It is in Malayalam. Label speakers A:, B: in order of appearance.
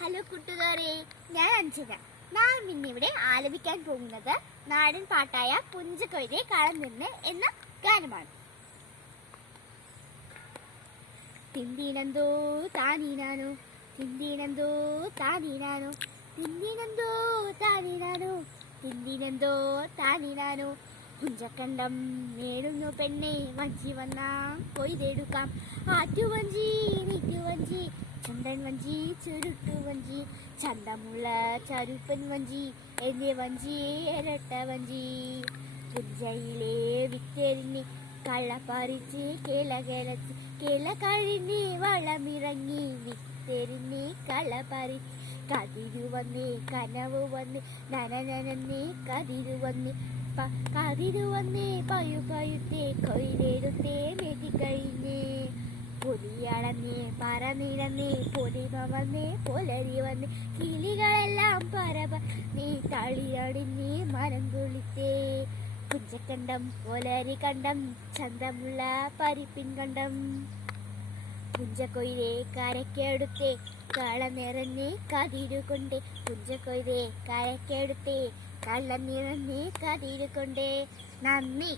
A: ഹലോ കൂട്ടുകാരെ ഞാൻ അഞ്ജന. നാം ഇന്നിവിടെ ആലപിക്കാൻ പോകുന്നത് നാടൻ പാട്ടായ പുഞ്ചക്കൊയ്തെ കളം നിന്ന് എന്ന ഗാനമാണ്. തിന്തിനന്തോ താനീനാനോ തിന്തിനന്തോ താനീനാനോ തിന്തിനന്തോ താനീനാനോ തിന്തിനന്തോ താനീനാനോ. കുഞ്ചക്കണ്ടം നേടുന്നു പെണ്ണെ വഞ്ചി വന്നാം കൊയ്തെടുക്കാം. ആറ്റുവഞ്ചി ചന്തൻ വഞ്ചി ചുരുട്ടു വഞ്ചി ചന്തമുള്ള ചരുപ്പൻ വഞ്ചി എന്നെ വഞ്ചി ഇരട്ട വഞ്ചി. പുഞ്ചയിലെ വിത്തെരിഞ്ഞ് കള്ള പറിച്ച് കില കിളച്ച് കില കഴിഞ്ഞ് വളമിറങ്ങി വിത്തെരിഞ്ഞ് കള കതിരു വന്ന് കനവ് വന്ന് നനനനന്ന് കതിരു വന്ന് കതിരു വന്ന് പയു പയുത്തേ കൊയിലെടുത്തേ മെതി കഴിഞ്ഞ് പറന്നിടന്ന് പൊലിമ വന്ന് പുലരി വന്നേ കിളികളെല്ലാം പറപ നീ തളിയടിഞ്ഞ് മരം കുളിത്തേ കുഞ്ചക്കണ്ടം പുലരി കണ്ടം ചന്തമുള്ള പരിപ്പിൻ കണ്ടം. പുഞ്ചക്കൊയ്തേ കരക്കെടുത്തേ കള നിറഞ്ഞ് കതിരുകൊണ്ട് പുഞ്ചക്കൊയ്തേ കരക്കെടുത്തേ കള്ള നിറഞ്ഞ് കതിരുകൊണ്ട് നന്ദി.